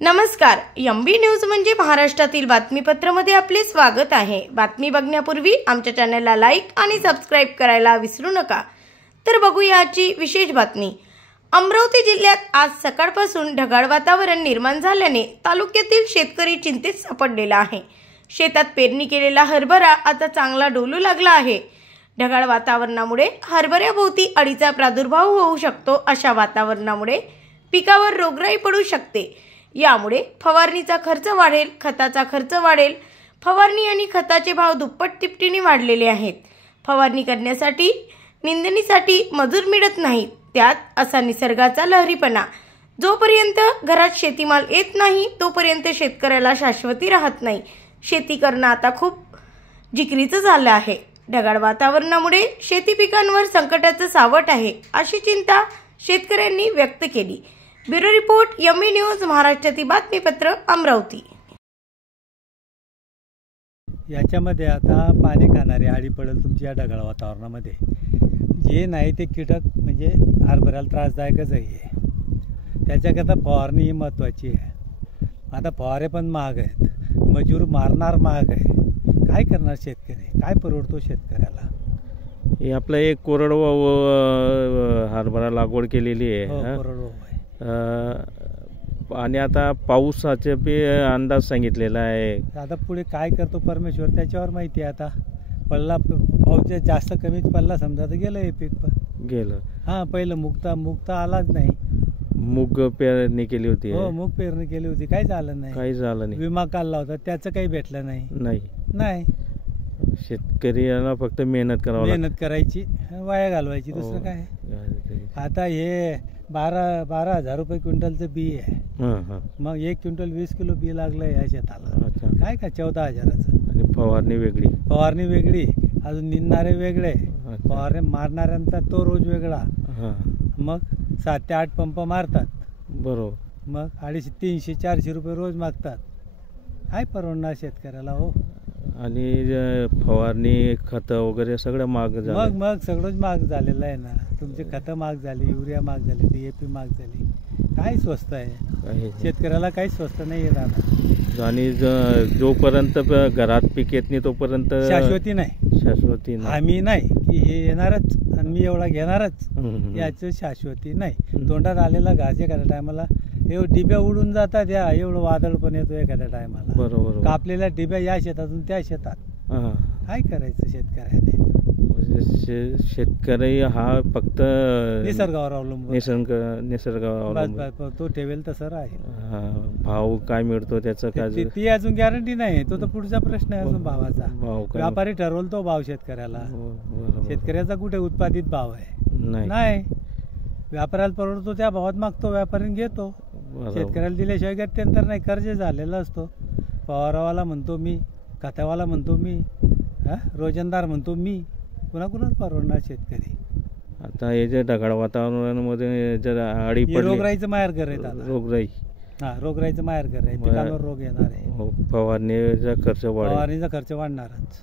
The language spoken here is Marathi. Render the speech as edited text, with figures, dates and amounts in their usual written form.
नमस्कार, एमबी न्यूज म्हणजे महाराष्ट्रातील बातमीपत्रामध्ये आपले स्वागत आहे। बातमी बघण्यापूर्वी आमच्या चॅनलला लाईक आणि सबस्क्राइब करायला विसरू नका। तर बघूया आजची विशेष बातमी। अमरावती जिल्ह्यात आज सकाळपासून ढगाळ वातावरण निर्माण झाल्याने तालुक्यातील शेतकरी चिंतेत सापडलेला आहे। शेतात पेरणी केलेला हरभरा आता चांगला डोलू लागला आहे। ढगाळ वातावरणामुळे हरभऱ्याभोवती अळीचा प्रादुर्भाव होऊ शकतो। अशा वातावरणामुळे पिकावर रोगराई पडू शकते। यामुळे फवारणीचा खर्च वाढेल, खताचा खर्च वाढेल। फवारणी आणि खताचे भाव दुप्पट तिपटीने वाढलेले आहेत। फवारणी करण्यासाठी निंदणीसाठी मजूर मिळत नाहीत। त्यात असा निसर्गाचा लहरीपणा। जोपर्यंत घरात शेतीमाल येत नाही तोपर्यंत शेतकऱ्याला शाश्वती राहत नाही। शेती करणं आता खूप जिकिरीचं झालं आहे। ढगाळ वातावरणामुळे शेती पिकांवर संकटाचं सावट आहे, अशी चिंता शेतकऱ्यांनी व्यक्त केली। ब्युरो रिपोर्ट, एमबी न्यूज, महाराष्ट्रातील बातमीपत्र, अमरावती। याच्यामध्ये आता पाणी खाणारे आळी पडेल तुमच्या ढगाळ वातावरणामध्ये। जे नाही ते कीटक म्हणजे हरभऱ्याला त्रासदायकच आहे। त्याच्याकरता फवारणी महत्त्वाची आहे। आता फवारे पण महाग आहेत, मजूर मारणार महाग आहे। काय करणार शेतकरी? काय परवडतो शेतकऱ्याला? हे आपलं एक कोरडवाहू हरभरा लागवड केलेली आहे। कोरडवाहू आहे। आणि आता पावसाचे बी अंदाज सांगितलेला आहे। आता पुढे काय करतो परमेश्वर त्याच्यावर माहिती आहे। आता पडला पाऊस जास्त कमीच पडला समजा तर गेलं हे पीक पण गेलं। हां, पहिलं मुक्त आलाच नाही। मूग पेरणी केली होती। हो, मूग पेरणी केली होती, काही झालं नाही। काही झालं नाही। विमा काढला होता, त्याचं काही भेटलं नाही। शेतकऱ्याला फक्त मेहनत करायची, वाया घालवायची, दुसरं काय। आता हे 12,000 रुपये क्विंटलचं बी आहे। मग 1 क्विंटल 20 किलो बी लागलं या शेताला। काय का 14,000चं। आणि फवारणी वेगळी, अजून निंदणारे वेगळे, फवारणी मारणाऱ्यांचा तो रोज वेगळा। मग 7 ते 8 पंप मारतात, बरोबर। मग 250, 300, 400 रुपये रोज मागतात। काय परवडणार शेतकऱ्याला हो? आणि फवारणी खतं वगैरे सगळं महाग झालं। मग सगळंच महाग झालेलं आहे ना। तुमची खतं महाग झाली, युरिया महाग झाली, DAP महाग झाली। काय स्वस्त आहे? शेतकऱ्याला काही स्वस्त नाही आहे दादा। आणि जोपर्यंत घरात पीक येत नाही तोपर्यंत शाश्वती नाही। आम्ही नाही की हे येणारच आणि मी एवढा घेणारच, याचं शाश्वती नाही। तोंडात आलेला घास एखाद्या टायमाला डिब्या उडून जातात, या एवढं वादळ पण येतो एखाद्या टायमाला। बरोबर। कापलेल्या डिब्या या शेतातून त्या शेतात। काय करायचं शेतकऱ्याने? शेतकरी हा फक्त निसर्गावर अवलंबून, निसर्गावर अवलंबून तो ठेवेल तसं राहील। भाव काय मिळतो त्याचं काय ती अजून गॅरंटी नाही। तो तर पुढचा प्रश्न आहे अजून भावाचा। व्यापारी ठरवल तो भाव शेतकऱ्याला। शेतकऱ्याचा कुठे उत्पादित भाव आहे? नाही। व्यापाऱ्याला परवडतो त्या भावात मागतो, व्यापारी घेतो। शेतकऱ्याला दिल्याशिवाय गत्यंतर नाही। कर्ज झालेला असतो। फवारावाला म्हणतो मी, खतावाला म्हणतो मी, रोजंदार म्हणतो मी। कुणाकुणाच परवडणार शेतकरी? आता हे जे ढगाळ वातावरणामध्ये जर आळी पडली, रोगराईचं माहेरघर आहे दादा। रोगराईचं माहेरघर आहे। पिकांवर रोग येणार आहे। फवारणीचा खर्च वाढणारच।